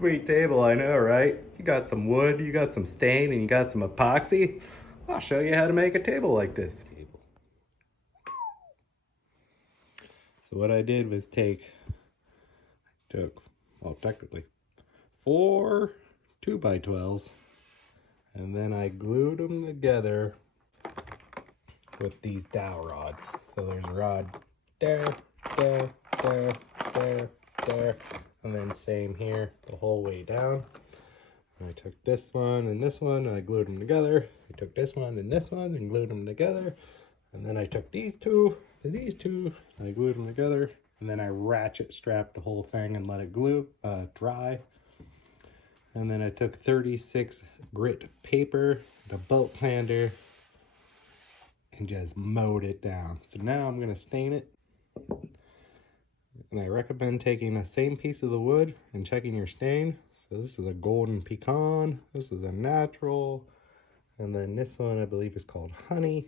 Sweet table, I know, right? You got some wood, you got some stain, and you got some epoxy. I'll show you how to make a table like this. So what I did was took, well, technically, 4 2x12s, and then I glued them together with these dowel rods. So there's a rod there, there, there, there, there, and then same here the whole way down. And I took this one and I glued them together. I took this one and glued them together. And then I took these two and these two and I glued them together. And then I ratchet strapped the whole thing and let it dry. And then I took 36 grit paper, the belt sander, and just mowed it down. So now I'm gonna stain it. And I recommend taking the same piece of the wood and checking your stain. So this is a golden pecan, this is a natural, and then this one I believe is called honey.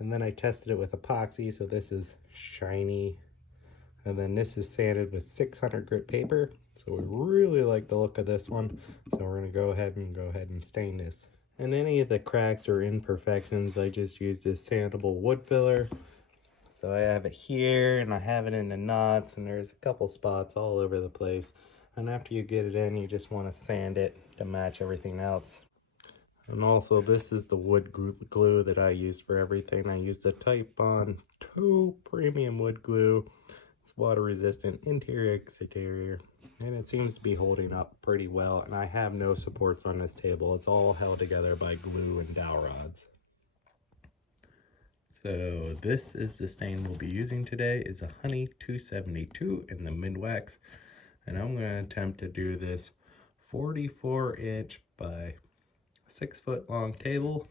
And then I tested it with epoxy, so this is shiny. And then this is sanded with 600 grit paper. So we really like the look of this one. So we're gonna go ahead and stain this. And any of the cracks or imperfections, I just used this sandable wood filler. So I have it here and I have it in the knots, and there's a couple spots all over the place. And after you get it in, you just want to sand it to match everything else. And also this is the wood glue that I use for everything. I use the Type Bond 2 premium wood glue. It's water resistant, interior, exterior, and it seems to be holding up pretty well. And I have no supports on this table. It's all held together by glue and dowel rods. So this is the stain we'll be using today. Is a Honey 272 in the mid-wax. And I'm going to attempt to do this 44-inch by 6-foot long table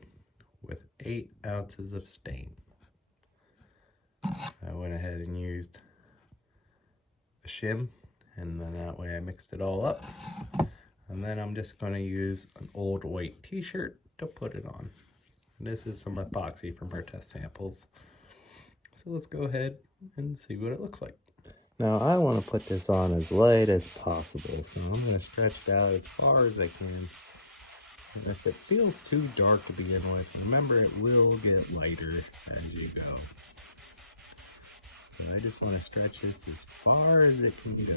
with 8 ounces of stain. I went ahead and used a shim, and then that way I mixed it all up. And then I'm just going to use an old white t-shirt to put it on. This is some epoxy from our test samples. So let's go ahead and see what it looks like. Now I want to put this on as light as possible, so I'm going to stretch it out as far as I can. And if it feels too dark to begin with, remember it will get lighter as you go. And I just want to stretch this as far as it can go.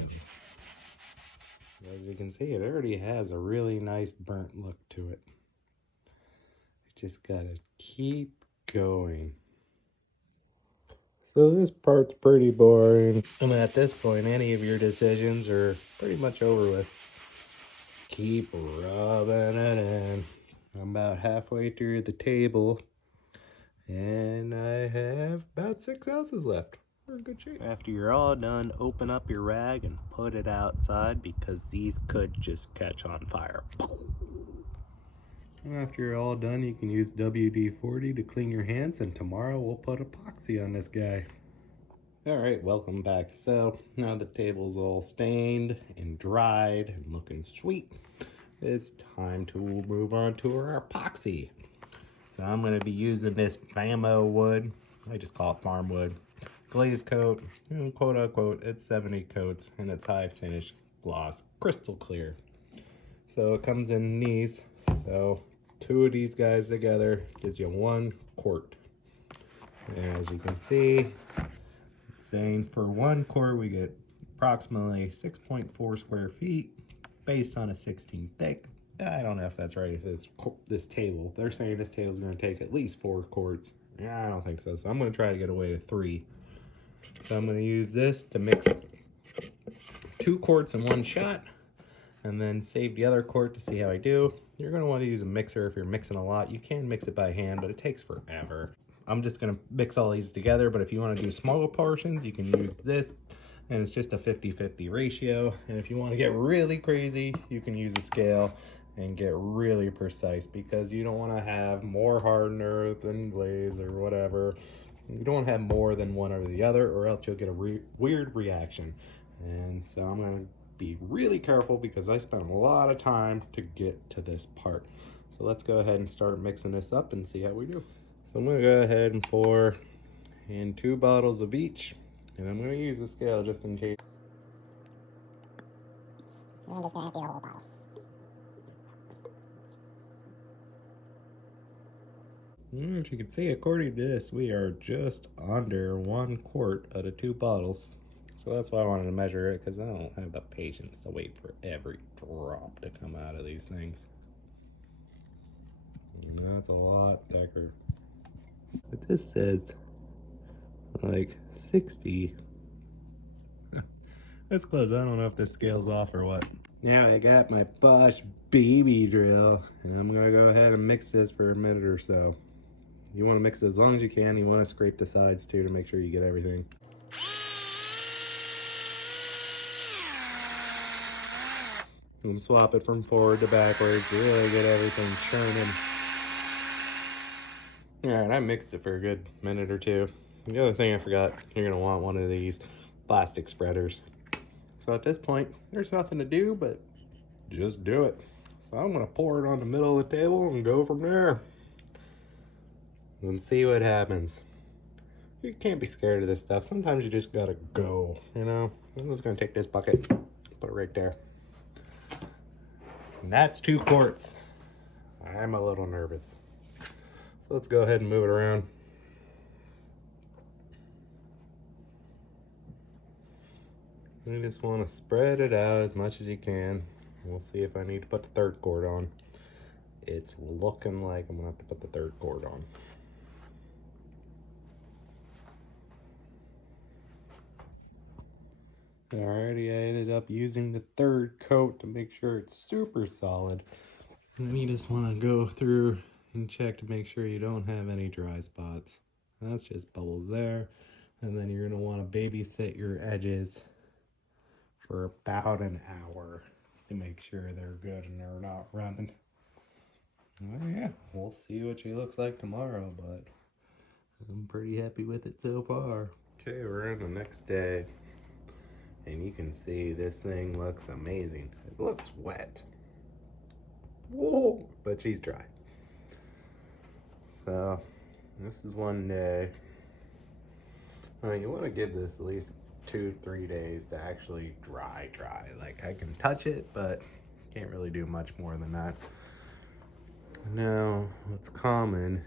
As you can see, it already has a really nice burnt look to it. Just gotta keep going. So this part's pretty boring. And at this point, any of your decisions are pretty much over with. Keep rubbing it in. I'm about halfway through the table, and I have about 6 ounces left. We're in good shape. After you're all done, open up your rag and put it outside, because these could just catch on fire. And after you're all done, you can use WD-40 to clean your hands, and tomorrow we'll put epoxy on this guy. Alright, welcome back. So now the table's all stained and dried and looking sweet. It's time to move on to our epoxy. So I'm going to be using this Famo wood. I just call it farm wood. Glaze coat, quote unquote, it's 70 coats, and it's high finish gloss, crystal clear. So it comes in these. So 2 of these guys together gives you 1 quart. And as you can see, it's saying for 1 quart we get approximately 6.4 square feet based on a 16 thick. I don't know if that's right. If this table, they're saying this table is going to take at least 4 quarts. Yeah, I don't think so. So I'm going to try to get away with 3. So I'm going to use this to mix 2 quarts in one shot, and then save the other quart to see how I do. You're going to want to use a mixer if you're mixing a lot. You can mix it by hand, but it takes forever. I'm just going to mix all these together, but if you want to do smaller portions, you can use this, and it's just a 50-50 ratio. And if you want to get really crazy, you can use a scale and get really precise, because you don't want to have more hardener than glaze or whatever. You don't want to have more than one or the other, or else you'll get a weird reaction. And so I'm going to be really careful, because I spent a lot of time to get to this part. So let's go ahead and start mixing this up and see how we do. So I'm going to go ahead and pour in 2 bottles of each, and I'm going to use the scale just in case. I'm just gonna empty the whole bottle. As you can see, according to this, we are just under 1 quart out of 2 bottles. So that's why I wanted to measure it, because I don't have the patience to wait for every drop to come out of these things. And that's a lot thicker. But this says like 60. That's close. I don't know if this scales off or what. Now I got my Bosch baby drill, and I'm gonna go ahead and mix this for a minute or so. You want to mix it as long as you can. You want to scrape the sides too to make sure you get everything. And swap it from forward to backwards to really get everything churning. Alright, I mixed it for a good minute or two. The other thing I forgot, you're going to want one of these plastic spreaders. So at this point, there's nothing to do but just do it. So I'm going to pour it on the middle of the table and go from there. And see what happens. You can't be scared of this stuff. Sometimes you just gotta go, you know? I'm just gonna take this bucket, put it right there. And that's 2 quarts. I'm a little nervous. So let's go ahead and move it around. You just want to spread it out as much as you can. We'll see if I need to put the 3rd quart on. It's looking like I'm gonna have to put the 3rd quart on. Alrighty, I ended up using the 3rd coat to make sure it's super solid. And then you just want to go through and check to make sure you don't have any dry spots. That's just bubbles there. And then you're going to want to babysit your edges for about an hour to make sure they're good and they're not running. Well, yeah, we'll see what she looks like tomorrow, but I'm pretty happy with it so far. Okay, we're on the next day, and you can see this thing looks amazing. It looks wet. Whoa, but she's dry. So this is one day. You want to give this at least 2-3 days to actually dry. Like, I can touch it, but can't really do much more than that. Now, what's common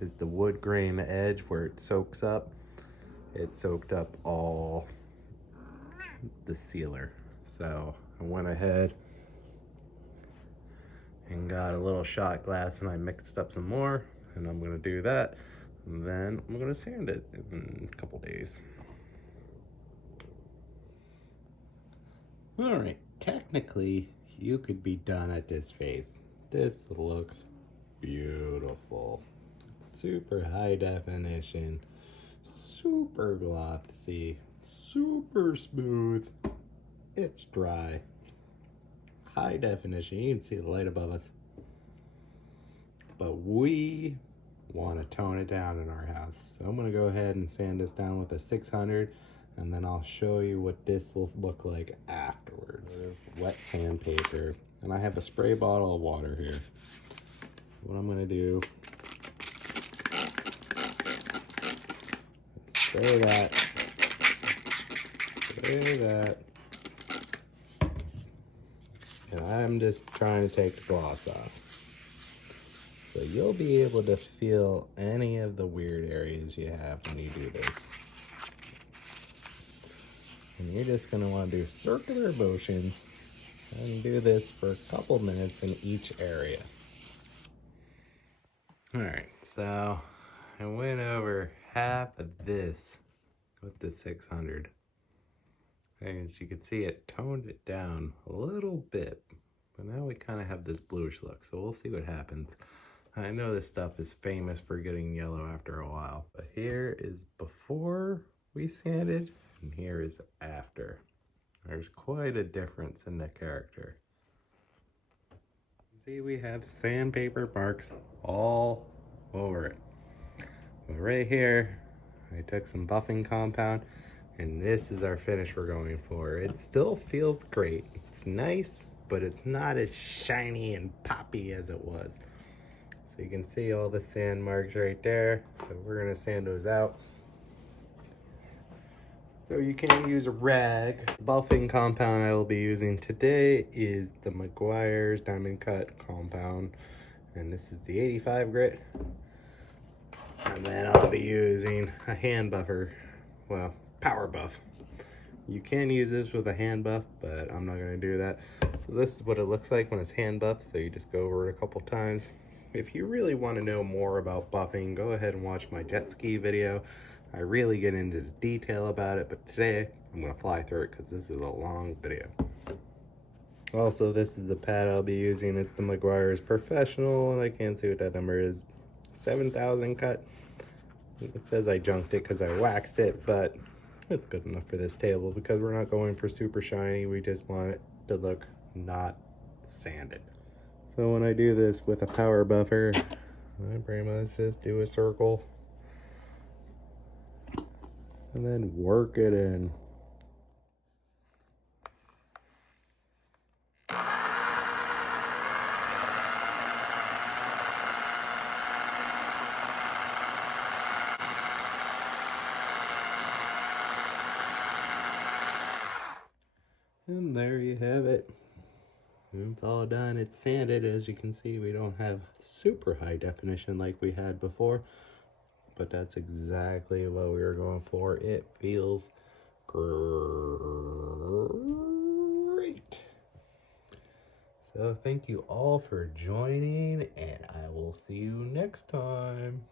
is the wood grain edge where it soaks up. It soaked up all the sealer. So I went ahead and got a little shot glass and I mixed up some more, and I'm gonna do that. And then I'm gonna sand it in a couple days. All right, technically you could be done at this phase. This looks beautiful. Super high definition, super glossy, super smooth. It's dry. High definition, you can see the light above us. But we want to tone it down in our house. So I'm going to go ahead and sand this down with a 600, and then I'll show you what this will look like afterwards. Wet sandpaper, and I have a spray bottle of water here. What I'm going to do, spray that, and I'm just trying to take the gloss off. So you'll be able to feel any of the weird areas you have when you do this. And you're just going to want to do circular motions and do this for a couple minutes in each area. Alright, so I went over half of this with the 600. As you can see, it toned it down a little bit. But now we kind of have this bluish look, so we'll see what happens. I know this stuff is famous for getting yellow after a while, but here is before we sanded, and here is after. There's quite a difference in the character. See, we have sandpaper marks all over it. But right here, I took some buffing compound, and this is our finish we're going for. It still feels great. It's nice, but it's not as shiny and poppy as it was. So you can see all the sand marks right there. So we're gonna sand those out. So you can use a rag. The buffing compound I will be using today is the Meguiar's Diamond Cut compound. And this is the 85 grit. And then I'll be using a hand buffer, well, power buff. You can use this with a hand buff, but I'm not gonna do that. So this is what it looks like when it's hand buffed, so you just go over it a couple times. If you really wanna know more about buffing, go ahead and watch my jet ski video. I really get into the detail about it, but today I'm gonna fly through it because this is a long video. Also, this is the pad I'll be using. It's the Meguiar's Professional, and I can't see what that number is. 7,000 cut. It says I junked it because I waxed it, but it's good enough for this table because we're not going for super shiny. We just want it to look not sanded. So when I do this with a power buffer, I pretty much just do a circle and then work it in. And there you have it. It's all done. It's sanded. As you can see, we don't have super high definition like we had before, but that's exactly what we were going for. It feels great. So thank you all for joining, and I will see you next time.